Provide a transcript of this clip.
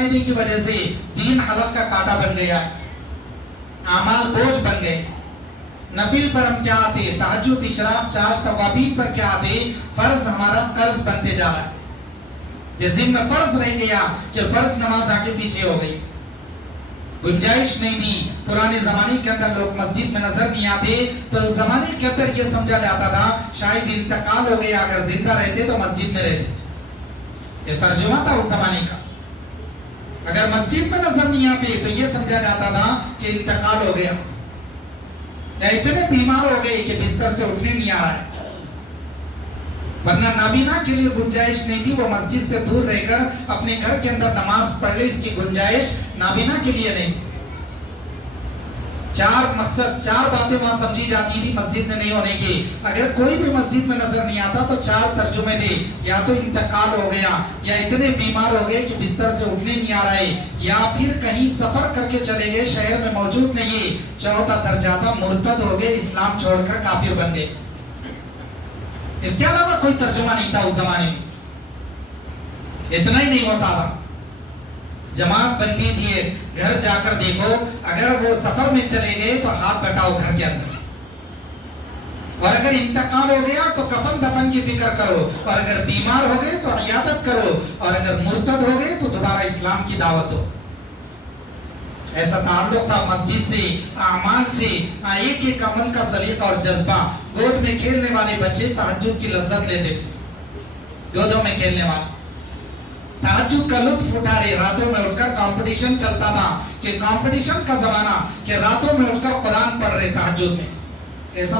لینے کی وجہ سے دین حلق کا کانٹا بن گیا ہے، اعمال بوجھ بن گئے. نفل پر ہم کیا آتے، تہجد، اشراق، چاشت، توابین پر کیا آتے، فرض ہمارا قرض بنتے جا رہا ہے. جس ذمہ فرض رہ گیا کہ فرض نماز آگے پیچھے ہو گئی، گنجائش نہیں تھی. پرانے زمانے کے اندر لوگ مسجد میں نظر نہیں آتے تو اس زمانے کے اندر یہ سمجھا جاتا تھا شاید انتقال ہو گیا، اگر زندہ رہتے تو مسجد میں رہتے. یہ ترجمہ تھا اس زمانے کا. اگر مسجد میں نظر نہیں آتے تو یہ سمجھا جاتا تھا کہ انتقال ہو گیا، یا اتنے بیمار ہو گئے کہ بستر سے اٹھنے نہیں آ رہا ہے. ورنہ نابینا کے لیے گنجائش نہیں تھی، وہ مسجد سے دور رہ کر اپنے گھر کے اندر نماز پڑھ لے، اس کی گنجائش نابینا کے لیے نہیں تھی. چار باتیں وہاں سمجھی جاتی تھی مسجد میں نہیں ہونے کی. اگر کوئی بھی مسجد میں نظر نہیں آتا تو 4 ترجمے تھے، یا تو انتقال ہو گیا، یا اتنے بیمار ہو گئے کہ بستر سے اٹھنے نہیں آ رہے، یا پھر کہیں سفر کر کے چلے گئے، شہر میں موجود نہیں. چوتھا درجہ تھا مرتد ہو گئے، اسلام چھوڑ کر کافر بن گئے. اس کے علاوہ کوئی ترجمہ نہیں تھا اس زمانے میں. اتنا ہی نہیں ہوتا تھا، جماعت بنتی تھی. گھر جا کر دیکھو، اگر وہ سفر میں چلے گئے تو ہاتھ بٹاؤ گھر کے اندر، اور اگر انتقال ہو گیا تو کفن دفن کی فکر کرو، اور اگر بیمار ہو گئے تو عیادت کرو، اور اگر مرتد ہو گئے تو دوبارہ اسلام کی دعوت دو. ایسا تعلق تھا مسجد سے، اعمال سے. ایک ایک عمل کا سلیقہ اور جذبہ. گود میں کھیلنے والے بچے تہجد کی لذت لیتے تھے، گودوں میں کھیلنے والے تہجد کا لطف اٹھا رہے. راتوں میں اٹھ کر کمپٹیشن چلتا تھا، کہ کمپٹیشن کا زمانہ، کہ راتوں میں اٹھ کر قرآن پڑھ رہے تہجد میں. ایسا